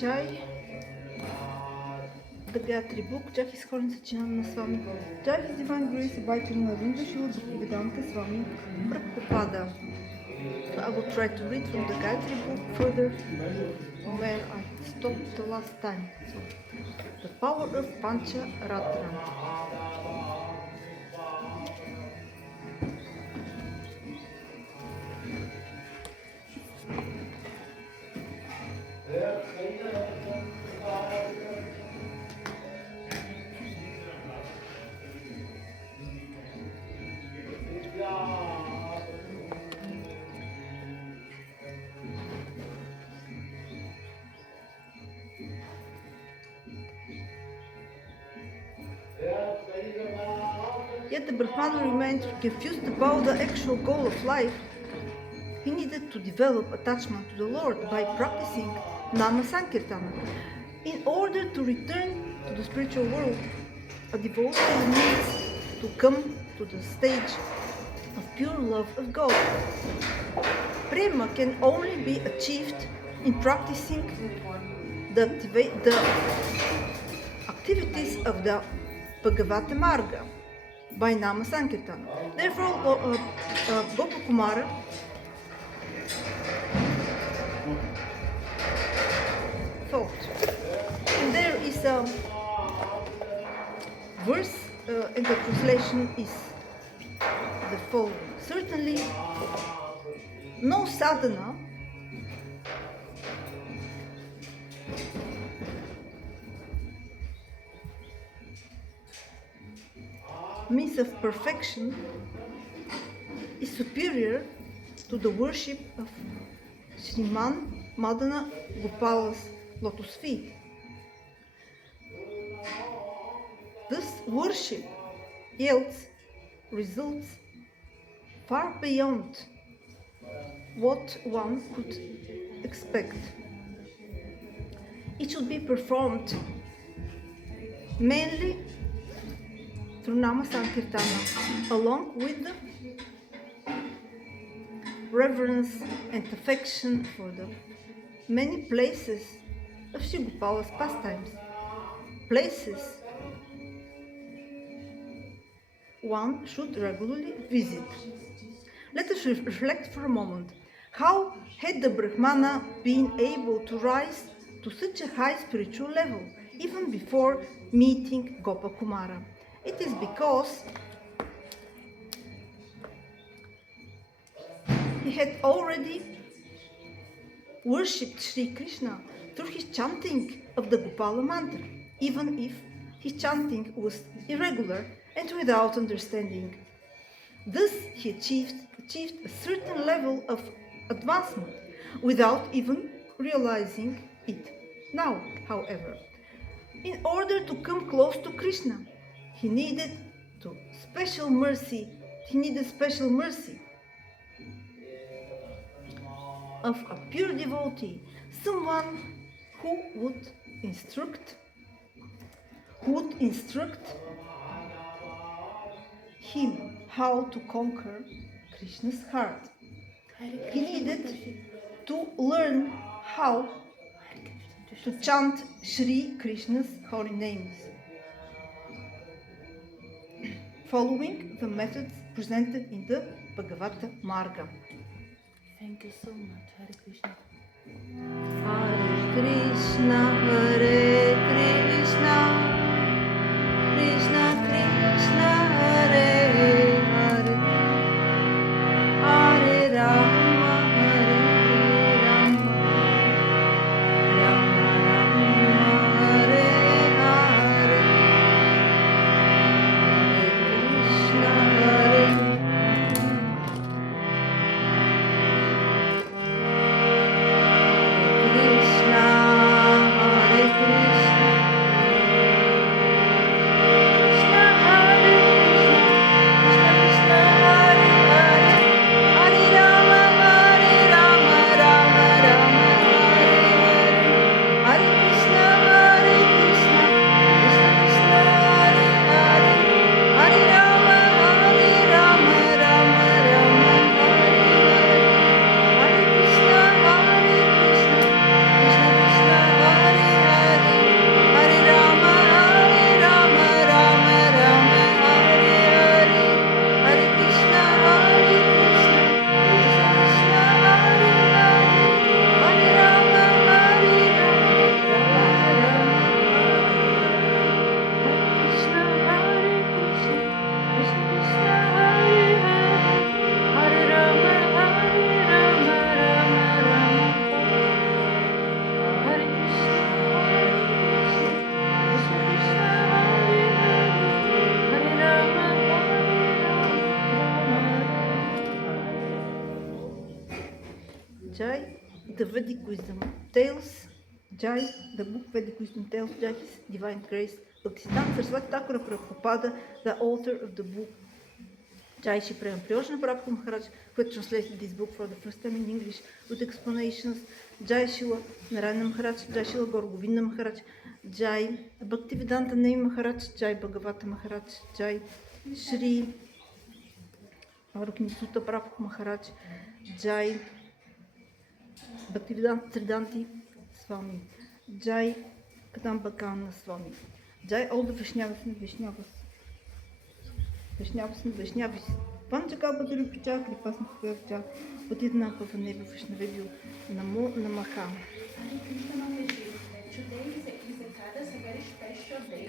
Jai, the Gayatri book, Jai His Holiness Satchidananda Swami, Jai His Divine Grace, Abiding Lavinda Shila Bhaktivedanta Swami Prabhupada. So I will try to read from the Gayatri book further where I stopped the last time. So, the power of Pancha Ratra. Yet the Brahmana remained confused about the actual goal of life. He needed to develop attachment to the Lord by practicing Nama Sankirtana. In order to return to the spiritual world, a devotee needs to come to the stage of pure love of God. Prema can only be achieved in practicing the activities of the Bhagavata Marga by Nama Sankirtana. Therefore, Gopakumara thought. And there is a verse, and the translation is the following. Certainly, no sadhana means of perfection is superior to the worship of Sriman Madana Gopala's lotus feet. This worship yields results far beyond what one could expect. It should be performed mainly through Nama Sankirtana, along with the reverence and affection for the many places of Sri Gopala's pastimes, places one should regularly visit. Let us reflect for a moment. How had the Brahmana been able to rise to such a high spiritual level, even before meeting Gopakumara? It is because he had already worshipped Sri Krishna through his chanting of the Gopala mantra, even if his chanting was irregular and without understanding. Thus he achieved a certain level of advancement without even realizing it. Now, however, in order to come close to Krishna, he needed special mercy of a pure devotee, someone who would instruct him how to conquer Krishna's heart. He needed to learn how to chant Shri Krishna's holy names, following the methods presented in the Bhagavata Marga. Thank you so much. Hare Krishna. Hare Krishna, Hare Krishna, Krishna Krishna, Hare Hare, Hare Rama, Hare Rama, Rama Rama, Hare Hare, Hare Krishna, Hare Krishna, Hare Krishna, Krishna Hare Krishna, Krishna Hare Hare, Hare Rama, Rama Rama, Hare Hare, Hare Krishna, Krishna Krishna, Hare Hare, Hare Rama, Rama Rama, Hare Hare, Hare Krishna, Krishna Krishna, Hare Hare, Hare Rama, Rama Rama, Hare Hare, Hare Krishna, Krishna Krishna, Hare Hare, Hare Rama, Rama Krishna, Hare Krishna, Krishna Krishna, Hare Hare, Hare Rama, Rama Hare Krishna, Krishna Krishna, Hare Hare, Hare Rama, Jai, the Vedic Wisdom Tales. Jai, the book Vedic Wisdom Tales. Jai, His Divine Grace. Bhaktisiddhanta Saraswati Thakura Prabhupada, the author of the book. Jai Shri Prem Priyojana Prabhupada Maharaj, who had translated this book for the first time in English with explanations. Jai Shila Narayana Maharaj, Jai Shila Gaur Govinda Maharaj, Jai Bhaktivedanta Name Maharaj, Jai Bhagavata Maharaj, Jai Shri Rukmisuta Prabhupada Maharaj, Jai Bhaktivedanta Tridanti Swami, Jai Kadambakana Swami, Jai all the Vaishnavas and Vaishnavas, Panchakalpatarupcha, Kripasnapacha, Patidna Pavaneva Vaishnavebhu, Namo Namaha. Today is a very special day,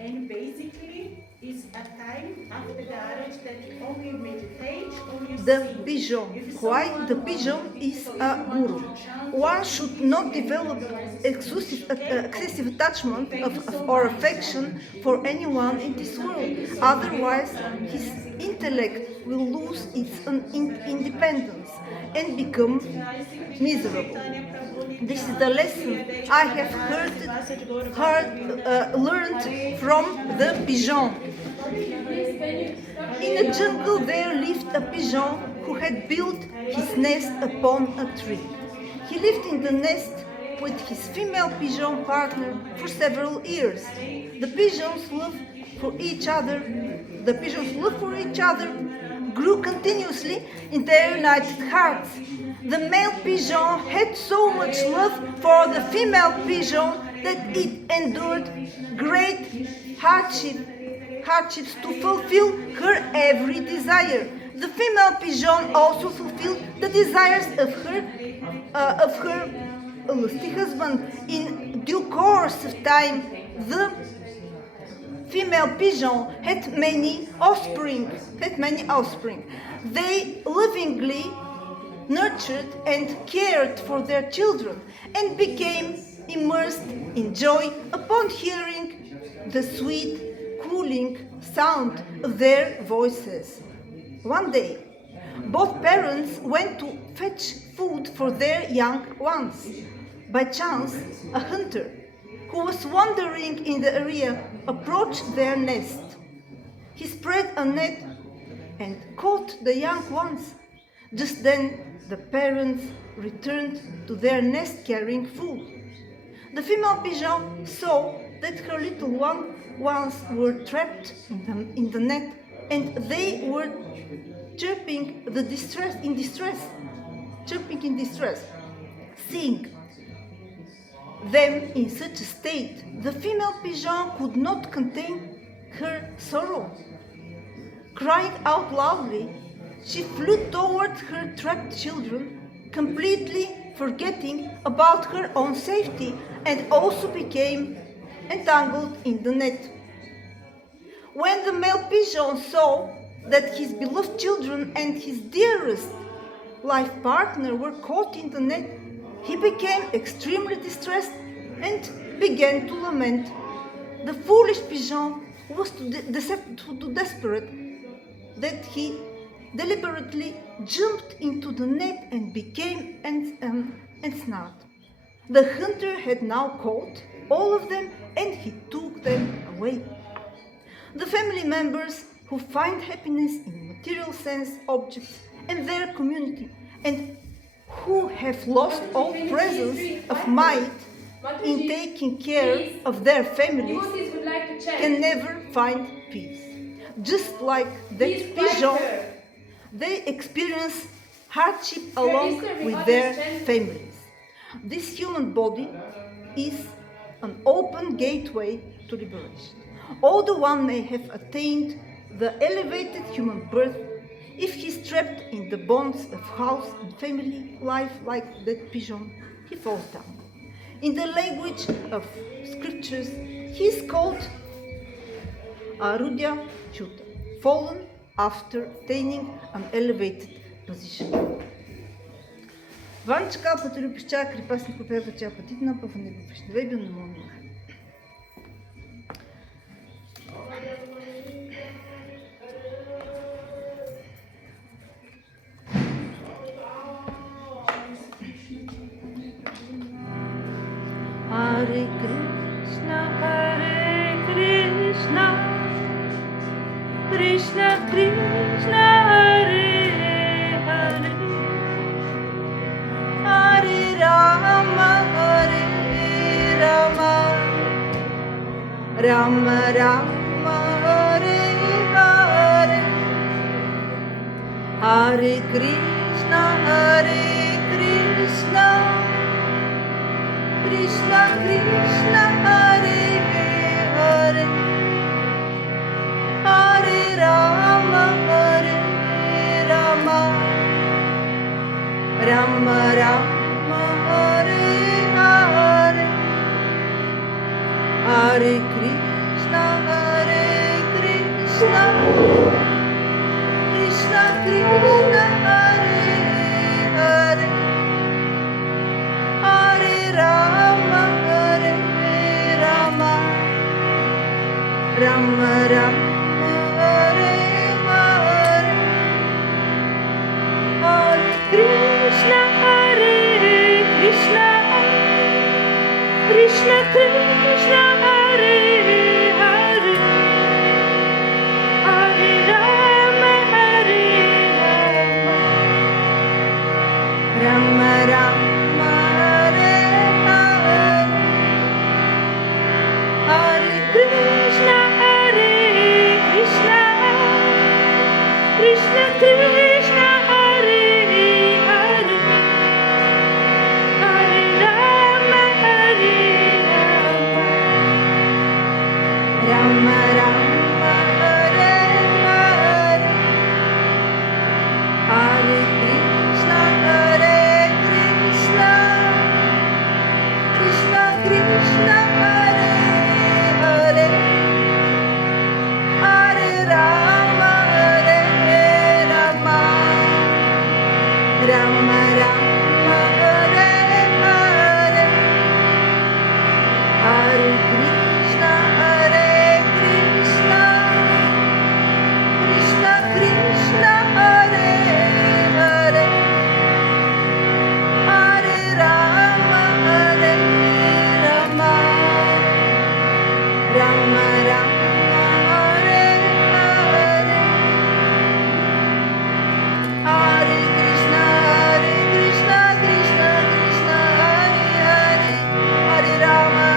and basically it's a time after the hours that or you meditate or you The sing. pigeon. Why the pigeon is a guru? One should not develop excessive attachment or affection for anyone in this world. Otherwise, his intellect will lose its independence and become miserable. This is the lesson I have learned from the pigeon. In a jungle there lived a pigeon who had built his nest upon a tree. He lived in the nest with his female pigeon partner for several years. The pigeons' love for each other grew continuously in their united hearts. The male pigeon had so much love for the female pigeon that it endured great hardships to fulfill her every desire. The female pigeon also fulfilled the desires of her lusty husband. In due course of time, the female pigeon had many offspring. They lovingly nurtured and cared for their children and became immersed in joy upon hearing the sweet, cooling sound of their voices. One day, both parents went to fetch food for their young ones. By chance, a hunter who was wandering in the area approached their nest. He spread a net and caught the young ones. Just then, the parents returned to their nest carrying food. The female pigeon saw that her little ones were trapped in the net, and they were chirping in distress. Seeing them in such a state, the female pigeon could not contain her sorrow. Crying out loudly, she flew towards her trapped children, completely forgetting about her own safety, and also became entangled in the net. When the male pigeon saw that his beloved children and his dearest life partner were caught in the net, he became extremely distressed and began to lament. The foolish pigeon was too desperate that he deliberately jumped into the net and became ensnared. The hunter had now caught all of them and he took them away. The family members who find happiness in material sense objects and their community and who have lost all presence of might in taking care of their families can never find peace. Just like that pigeon, they experience hardship along with their families. This human body is an open gateway to liberation. Although one may have attained the elevated human birth, if he is trapped in the bonds of house and family life like that pigeon, he falls down. In the language of scriptures, he is called Arudya Chuta, fallen after attaining an elevated position. Ванчка потрюпща крепостни купева ча патитна по небо вещевебил на момия. Hare Krishna, Krishna Krishna, Hare Hare, Hare Rama, Rama Rama, Hare Hare, Hare Krishna, Krishna Krishna, Hare Hare, Hare Rama, Rama Rama, Hare Hare, Hare Krishna, Krishna Krishna, Hare Hare, Hare Rama, Rama Rama, Hare Hare, Hare Krishna, Krishna Krishna, Hare Hare, Hare Rama, Rama Rama, Hare Hare, Hare Krishna, Krishna Krishna, Hare Hare, Hare Rama, Rama Rama, Hare Hare, Hare Krishna, Krishna Krishna, Hare Hare, Hare Rama, Rama Rama, Hare Hare, Hare Krishna, Krishna Krishna, Hare Hare, Hare Rama, Rama Rama, Hare Hare, Hare Krishna, Krishna Krishna, Hare Hare, Hare Rama,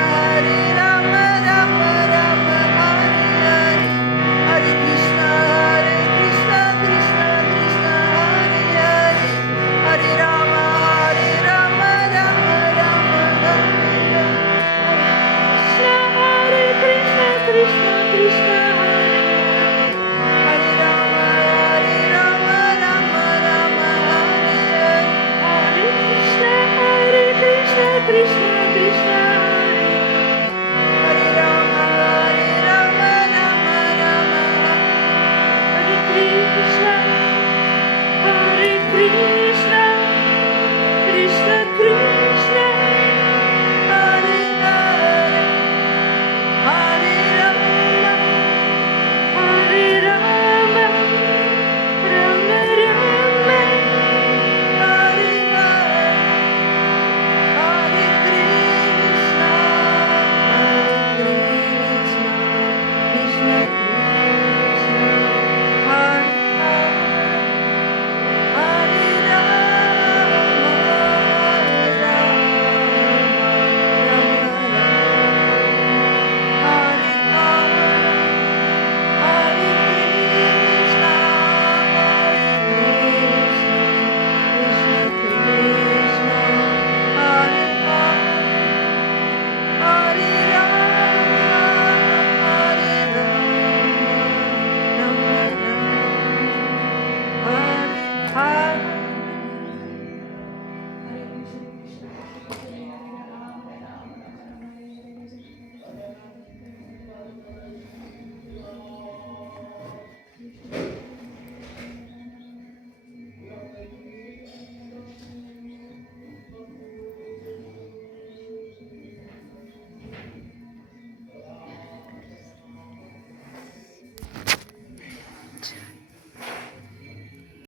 free.